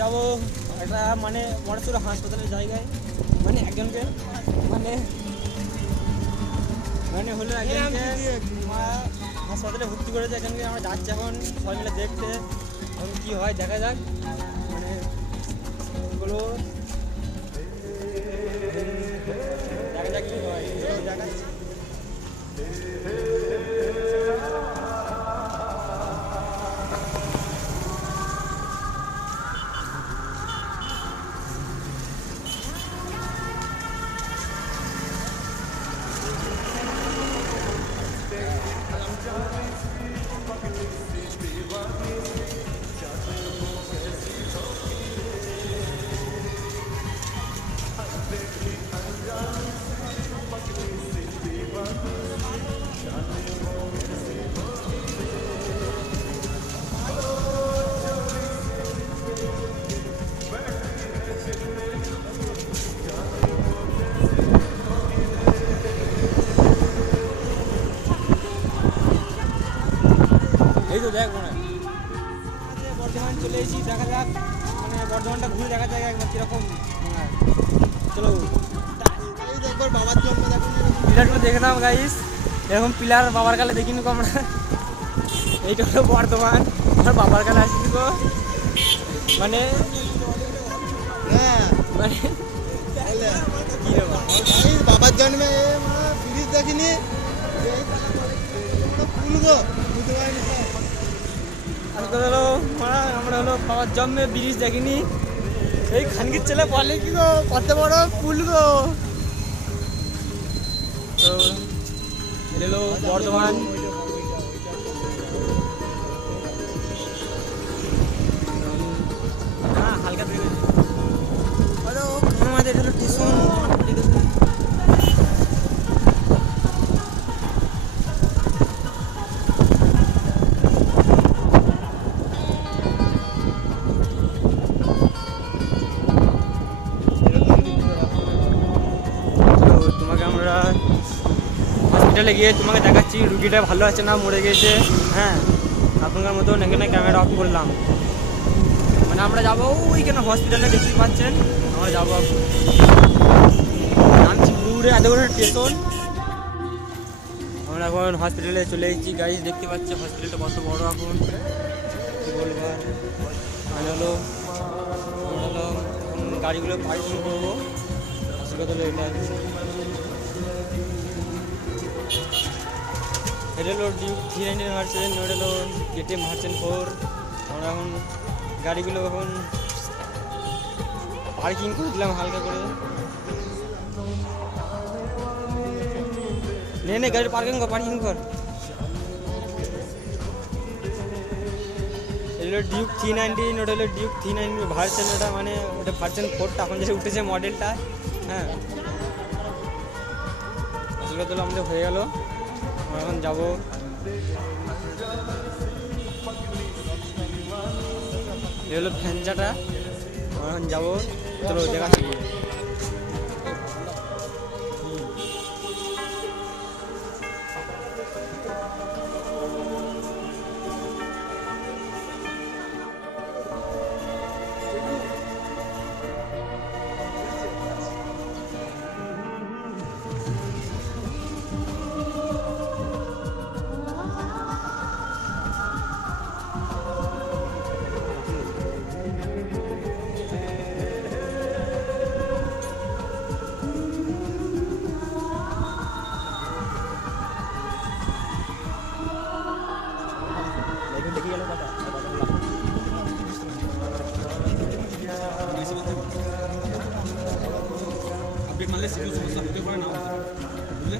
যাবো একটা মানে মরাচুরা হাসপাতালের জায়গায়, মানে একজনকে মানে মানে হলো একজনকে হাসপাতালে ভর্তি করেছে, একজনকে আমরা যাচ্ছি এখন সবাই মিলে দেখতে এখন কী হয় দেখা যাক। মানে এগুলো দেখা যাক কী হয় দেখাচ্ছি। এই তো দেখ মনে বর্ধমান চলে এসেছি, দেখা যাক মানে বর্ধমানটা ঘুরে দেখা যায় একবার কীরকম। চলো একবার বাবার জন্য পিলারগুলো দেখে নাও গাইস, এরকম পিলার বাবার কালে দেখিনি গো আমরা। এইটা হলো বর্ধমান, আমার বাবার কালে আসিনি গো, মানে মানে বাবার জন্মে ব্রিজ দেখিনি, আমরা হলো বাবার জন্মে ব্রিজ দেখিনি, এই খানকির ছেলে বলে কি গো কত বড় পুল গো। তো এলো বর্ধমান, হ্যাঁ হালকা আমাদের হলো টিউশন। হসপিটালে গিয়ে তোমাকে দেখাচ্ছি রুগীটা ভালো আছে না মরে গেছে। হ্যাঁ আপনার মতন এখানে ক্যামেরা অফ করলাম, মানে আমরা যাবো ওইখানে হসপিটালে, দেখতে পাচ্ছেন আমরা যাবো নামছি পুরো এত বড় স্টেশন। আমরা এখন হসপিটালে চলে এসেছি গাড়ি, দেখতে পাচ্ছি হসপিটালটা কত বড় এখন কী বলবো। মানে হলো গাড়িগুলো পার্কিং করবো, সেটা হলো এটা হলো ডিউক 390 ভার্সেন, ওটা হলো KTM ভার্সেন 4। আমরা এখন গাড়িগুলো এখন পার্কিং করে দিলাম হালকা করে, নে গাড়ি পার্কিং কর। এটা হলো ডিউক 390, ওটা হলো ডিউক 390 ভার্সেন, ওটা মানে ওটা ভার্সেন 4টা এখন যেটা উঠেছে মডেলটা। হ্যাঁ সেটা তো আমাদের হয়ে গেল, আমরা এখন যাবো। এ হলো ফ্যানজাটা, আমরা এখন যাবো, চলো দেখাচ্ছি। মানলে সিভিল সমস্যা হতে পারে না, বুঝলে?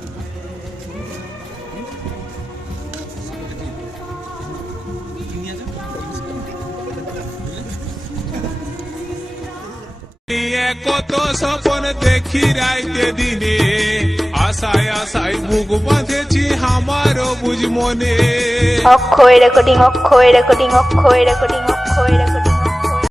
কত স্বপ্ন দেখি রাইতে দিনে, আশায় আশায় বুক বাঁধেছি আমারও বুঝ মনে। অক্ষয় রেকর্ডিং।